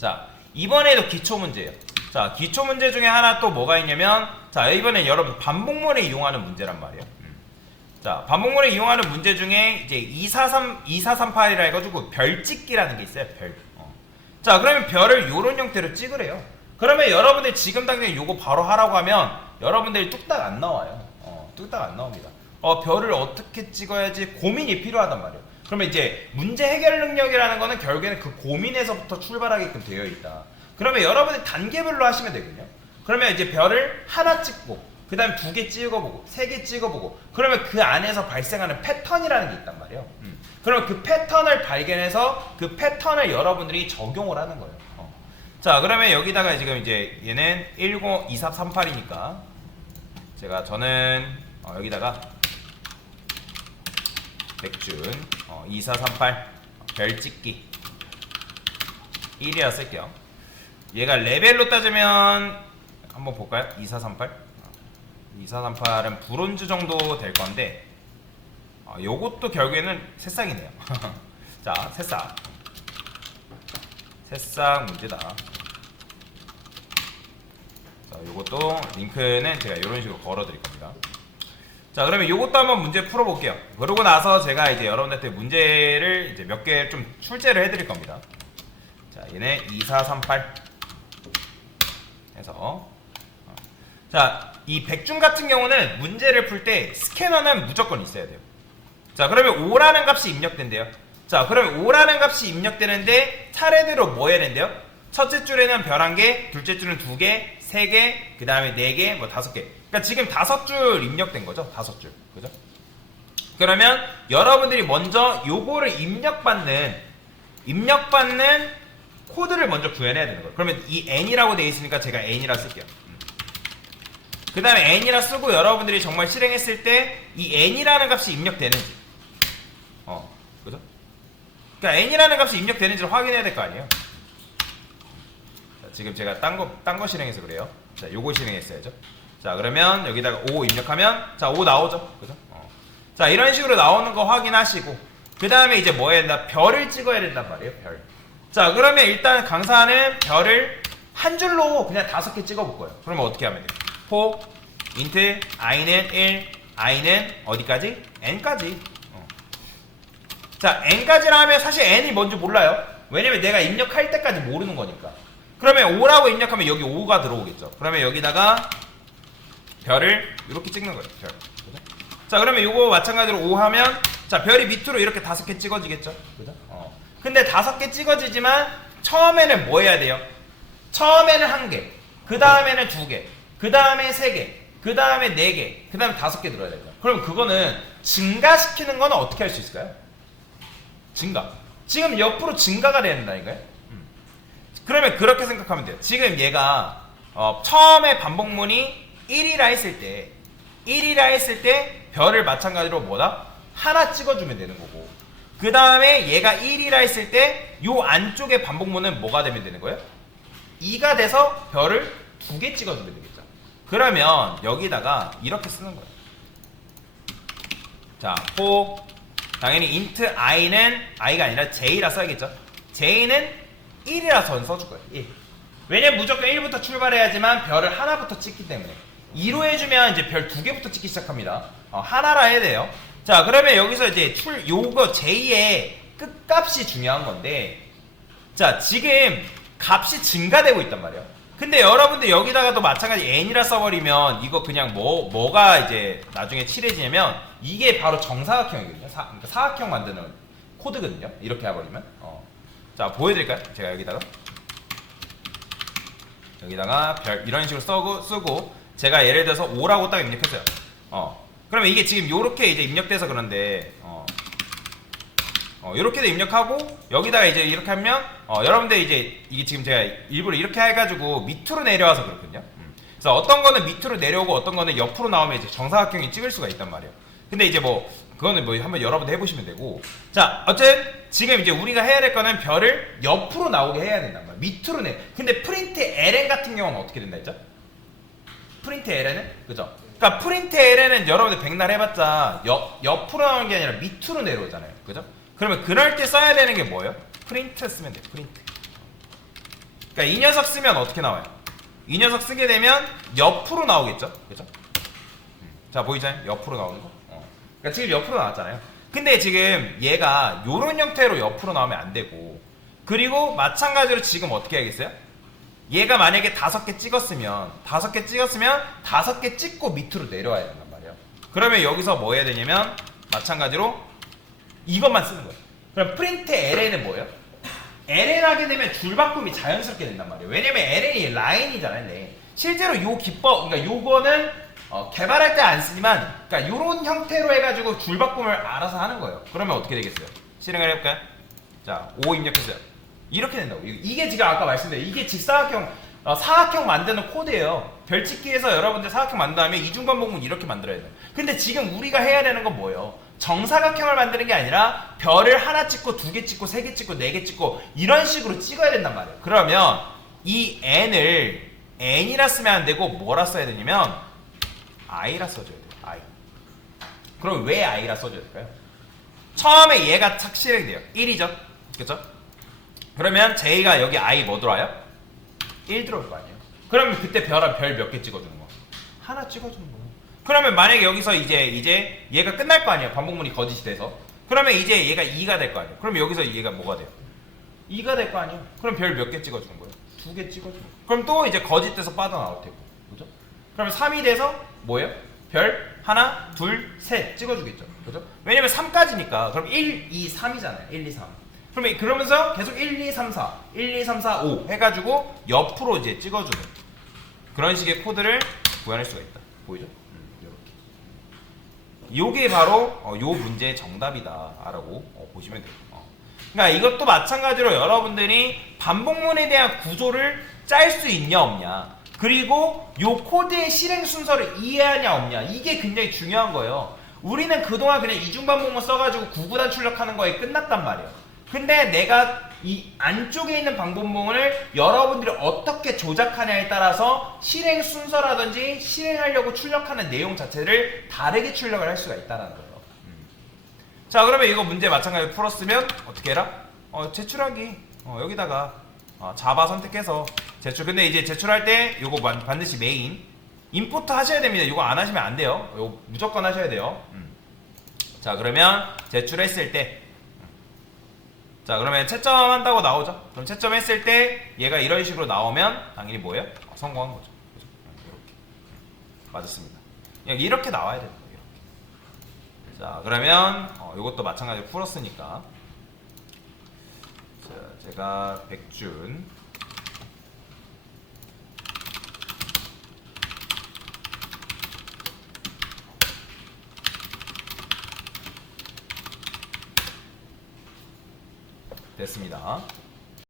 자, 이번에도 기초 문제예요. 자, 기초 문제 중에 하나 또 뭐가 있냐면, 자, 이번엔 여러분 반복문을 이용하는 문제란 말이에요. 자, 반복문을 이용하는 문제 중에 이제 2438이라 해가지고 별 찍기라는 게 있어요. 별. 자, 그러면 별을 요런 형태로 찍으래요. 그러면 여러분들 지금 당장 요거 바로 하라고 하면 여러분들이 뚝딱 안 나와요. 뚝딱 안 나옵니다. 별을 어떻게 찍어야지 고민이 필요하단 말이에요. 그러면 이제 문제 해결 능력이라는 거는 결국에는 그 고민에서부터 출발하게끔 되어 있다. 그러면 여러분이 단계별로 하시면 되거든요. 그러면 이제 별을 하나 찍고, 그 다음에 2개 찍어보고, 3개 찍어보고, 그러면 그 안에서 발생하는 패턴이라는 게 있단 말이에요. 그러면 그 패턴을 발견해서 그 패턴을 여러분들이 적용을 하는 거예요. 자, 그러면 여기다가 지금 이제 얘는 102438이니까 저는 여기다가 백준 2438 별 찍기 1이라 쓸게요. 얘가 레벨로 따지면 한번 볼까요? 2438 2438은 브론즈 정도 될 건데 요것도 결국에는 새싹이네요. 자, 새싹 문제다. 자, 요것도 링크는 제가 이런 식으로 걸어 드릴 겁니다. 자, 그러면 요것도 한번 문제 풀어 볼게요. 그러고 나서 제가 이제 여러분들한테 문제를 이제 몇 개 좀 출제를 해 드릴 겁니다. 자, 얘네 2438 해서 자, 이 백준 같은 경우는 문제를 풀 때 스캐너는 무조건 있어야 돼요. 자, 그러면 5라는 값이 입력된대요. 자, 그러면 5라는 값이 입력되는데 차례대로 뭐 해야 된대요? 첫째 줄에는 별 1개, 둘째 줄은 2개, 3개, 그 다음에 4개, 뭐 5개. 그러니까 지금 5줄 입력된 거죠. 5줄. 그죠? 그러면 여러분들이 먼저 요거를 입력받는 코드를 먼저 구현해야 되는 거예요. 그러면 이 n이라고 되어 있으니까 제가 n이라 쓸게요. 그 다음에 n이라 쓰고 여러분들이 정말 실행했을 때 이 n이라는 값이 입력되는지 그죠? 그러니까 n이라는 값이 입력되는지를 확인해야 될 거 아니에요. 자, 지금 제가 딴 거 실행해서 그래요. 자, 요거 실행했어야죠. 자, 그러면 여기다가 5 입력하면 자, 5 나오죠. 그죠? 자, 이런 식으로 나오는 거 확인하시고 그 다음에 이제 뭐 해야 된다? 별을 찍어야 된단 말이에요. 별. 자, 그러면 일단 강사는 별을 한 줄로 그냥 5개 찍어볼 거예요. 그러면 어떻게 하면 돼요? for int i는 1, i는 어디까지? n까지. 자, n까지라 하면 사실 n이 뭔지 몰라요. 왜냐면 내가 입력할 때까지 모르는 거니까. 그러면 5라고 입력하면 여기 5가 들어오겠죠. 그러면 여기다가 별을 이렇게 찍는 거예요. 별. 그죠? 자, 그러면 이거 마찬가지로 5 하면 자, 별이 밑으로 이렇게 5개 찍어지겠죠. 그죠? 근데 5개 찍어지지만 처음에는 뭐 해야 돼요? 처음에는 1개, 그 다음에는 2개, 그 다음에 3개, 그 다음에 4개, 그 다음에 5개 들어야 되죠. 그럼 그거는 증가시키는 거는 어떻게 할 수 있을까요? 증가. 지금 옆으로 증가가 된다니까요. 그러면 그렇게 생각하면 돼요. 지금 얘가 처음에 반복문이 1이라 했을 때 별을 마찬가지로 뭐다? 하나 찍어주면 되는 거고, 그 다음에 얘가 1이라 했을 때 요 안쪽에 반복문은 뭐가 되면 되는 거예요? 2가 돼서 별을 2개 찍어주면 되겠죠. 그러면 여기다가 이렇게 쓰는 거예요. 자, for 당연히 int i는 i가 아니라 j라 써야겠죠. j는 1이라 전 써줄 거예요. 1. 왜냐면 무조건 1부터 출발해야지만 별을 하나부터 찍기 때문에 2로 해주면 이제 별 2개부터 찍기 시작합니다. 하나라 해야 돼요. 자, 그러면 여기서 이제 요거 j의 끝값이 중요한 건데, 자, 지금 값이 증가되고 있단 말이에요. 근데 여러분들 여기다가도 마찬가지 n이라 써버리면 이거 그냥 뭐가 이제 나중에 칠해지냐면 이게 바로 정사각형이거든요. 그러니까 사각형 만드는 코드거든요. 이렇게 해버리면. 자, 보여드릴까요? 제가 여기다가 별 이런 식으로 쓰고 제가 예를 들어서 5라고 딱 입력했어요. 그러면 이게 지금 요렇게 이제 입력돼서 그런데 요렇게도 입력하고 여기다가 이제 이렇게 하면 여러분들 이제 이게 지금 제가 일부러 이렇게 해가지고 밑으로 내려와서 그렇거든요. 그래서 어떤 거는 밑으로 내려오고 어떤 거는 옆으로 나오면 이제 정사각형이 찍을 수가 있단 말이에요. 근데 이제 그거는 한번 여러분들 해보시면 되고, 자, 어쨌든 지금 이제 우리가 해야 될 거는 별을 옆으로 나오게 해야 된단 말이에요. 밑으로 근데 프린트 ln 같은 경우는 어떻게 된다 했죠? 프린트 ln은? 그죠? 그러니까 프린트 ln은 여러분들 백날 해봤자 옆으로 나오는 게 아니라 밑으로 내려오잖아요. 그죠? 그러면 그럴 때 써야 되는 게 뭐예요? 프린트 쓰면 돼요. 프린트. 그러니까 이 녀석 쓰면 어떻게 나와요? 이 녀석 쓰게 되면 옆으로 나오겠죠? 그죠? 자, 보이잖아요? 옆으로 나오는 거? 그러니까 지금 옆으로 나왔잖아요. 근데 지금 얘가 요런 형태로 옆으로 나오면 안 되고, 그리고 마찬가지로 지금 어떻게 해야겠어요? 얘가 만약에 5개 찍었으면 5개 찍고 밑으로 내려와야 된단 말이에요. 그러면 여기서 뭐 해야 되냐면 마찬가지로 이것만 쓰는 거예요. 그럼 프린트 LN은 뭐예요? LN 하게 되면 줄바꿈이 자연스럽게 된단 말이에요. 왜냐면 LN이 라인이잖아요. 네. 실제로 요 기법, 그러니까 요거는 개발할 때 안 쓰지만, 그러니까 요런 형태로 해가지고 줄바꿈을 알아서 하는 거예요. 그러면 어떻게 되겠어요? 실행을 해볼까요? 자, 5 입력했어요. 이렇게 된다고. 이게 지금 아까 말씀드린 이게 직사각형, 사각형 만드는 코드예요. 별짓기에서 여러분들 사각형 만든 다음에 이중반복문 이렇게 만들어야 돼요. 근데 지금 우리가 해야 되는 건 뭐예요? 정사각형을 만드는 게 아니라 별을 하나 찍고 2개 찍고 3개 찍고 4개 찍고 이런 식으로 찍어야 된단 말이에요. 그러면 이 n을 n이라 쓰면 안 되고 뭐라 써야 되냐면 i라 써줘야 돼요. i. 그럼 왜 i라 써줘야 될까요? 처음에 얘가 착 실행돼요. 1이죠. 그쵸? 그러면 j가 여기 i 뭐 들어와요? 1 들어올 거 아니에요. 그러면 그때 별 몇 개 찍어주는 거? 하나 찍어주는 거예요. 그러면 만약에 여기서 이제 얘가 끝날 거 아니에요. 반복문이 거짓이 돼서. 그러면 이제 얘가 2가 될 거 아니에요. 그럼 여기서 얘가 뭐가 돼요? 2가 될 거 아니에요. 그럼 별 몇 개 찍어주는 거예요? 2개 찍어주는 거예요. 그럼 또 이제 거짓돼서 빠져나올 테고. 그죠? 그러면 3이 돼서 뭐예요? 별 하나, 둘, 셋 찍어주겠죠. 그죠? 왜냐면 3까지니까. 그럼 1, 2, 3이잖아요. 1, 2, 3. 그러면 그러면서 계속 1, 2, 3, 4, 1, 2, 3, 4, 5 해가지고 옆으로 이제 찍어주는 그런 식의 코드를 구현할 수가 있다. 보이죠? 요게 바로 요 문제의 정답이다라고 보시면 돼요. 그러니까 이것도 마찬가지로 여러분들이 반복문에 대한 구조를 짤 수 있냐 없냐, 그리고 요 코드의 실행 순서를 이해하냐 없냐, 이게 굉장히 중요한 거예요. 우리는 그동안 그냥 이중반복문 써가지고 구구단 출력하는 거에 끝났단 말이에요. 근데 내가 이 안쪽에 있는 반복문을 여러분들이 어떻게 조작하냐에 따라서 실행 순서라든지 실행하려고 출력하는 내용 자체를 다르게 출력을 할 수가 있다는 거예요. 자, 그러면 이거 문제 마찬가지로 풀었으면 어떻게 해라? 제출하기. 여기다가 자바 선택해서 제출. 근데 이제 제출할 때 요거 반드시 메인 인포트 하셔야 됩니다. 이거 안 하시면 안 돼요. 이거 무조건 하셔야 돼요. 자, 그러면 제출했을 때, 자, 그러면 채점한다고 나오죠? 그럼 채점했을 때 얘가 이런 식으로 나오면 당연히 뭐예요? 성공한 거죠. 그죠? 이렇게. 맞았습니다. 이렇게 나와야 되는 거예요. 이렇게. 자, 그러면 이것도 마찬가지로 풀었으니까, 자, 제가 백준 됐습니다.